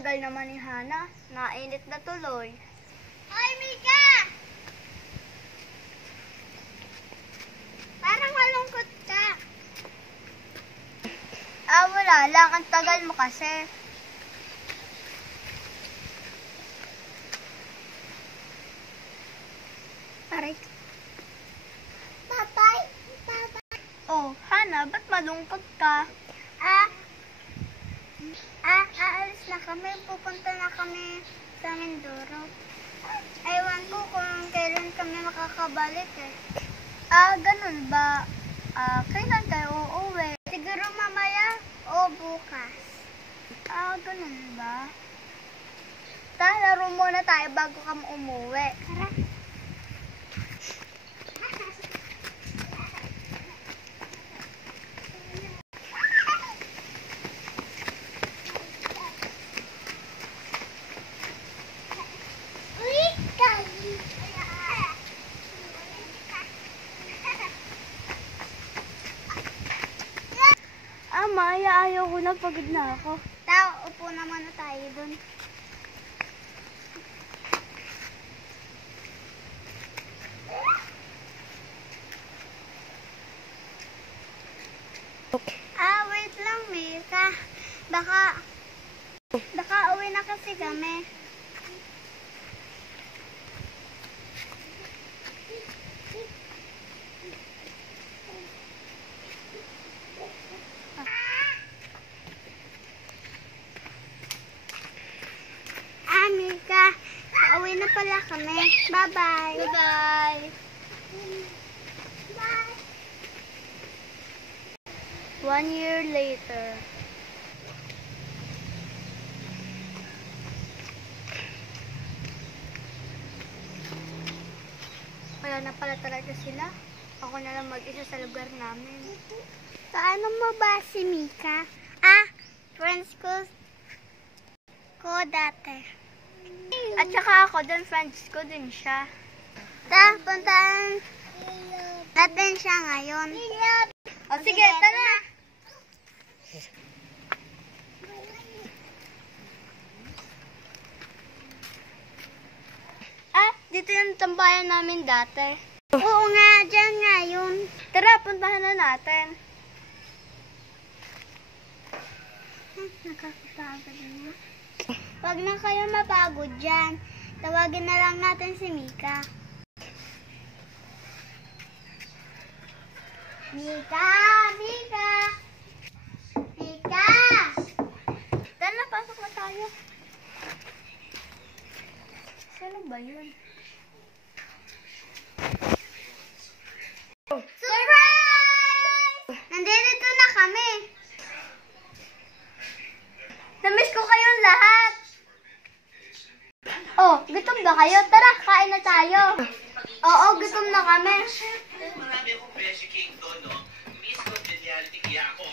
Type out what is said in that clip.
tagal naman ni Hana. Nainit na tuloy. Hoy, Mika! Parang malungkot ka. Wala lang. Ang tagal mo kasi. Aray. Papay. Oh, Hana, ba't malungkot ka? Aalis na kami. Pupunta na kami sa Mindoro. Ewan ko kung kailan kami makakabalik eh. Ganun ba? Kailan kayo uuwi? Siguro mamaya o bukas. Ganun ba? Laro muna tayo bago ka umuwi. Tara. Maya, ayaw ko na. Pagod na ako. Upo naman na tayo dun. Wait lang, Mika. Baka uwi na kasi kami. Mika, uwi na pala kami. Bye-bye. Bye-bye. Bye. 1 year later. Wala na pala talaga sila. Ako na lang mag-isa sa lugar namin. Paano mo ba si Mika? Friends ko dati. At saka ako din, friends ko din siya. Puntaan natin siya ngayon. O sige, tara! Dito yung tambayan namin dati. Oo nga, dyan nga yun. Tara, puntahan na natin. Nakakapagod na. Huwag na kayo mapagod dyan. Tawagin na lang natin si Mika. Mika! Mika! Mika! Tara, pasok na tayo. Sino ba yun? Surprise! Nandito na kami. Namiss ko kayong lahat. Oh, gutom ba kayo? Tara, kain na tayo. Oo, gutom na kami. Marami akong fresh cake doon, no? Miss ko, reality kaya ako.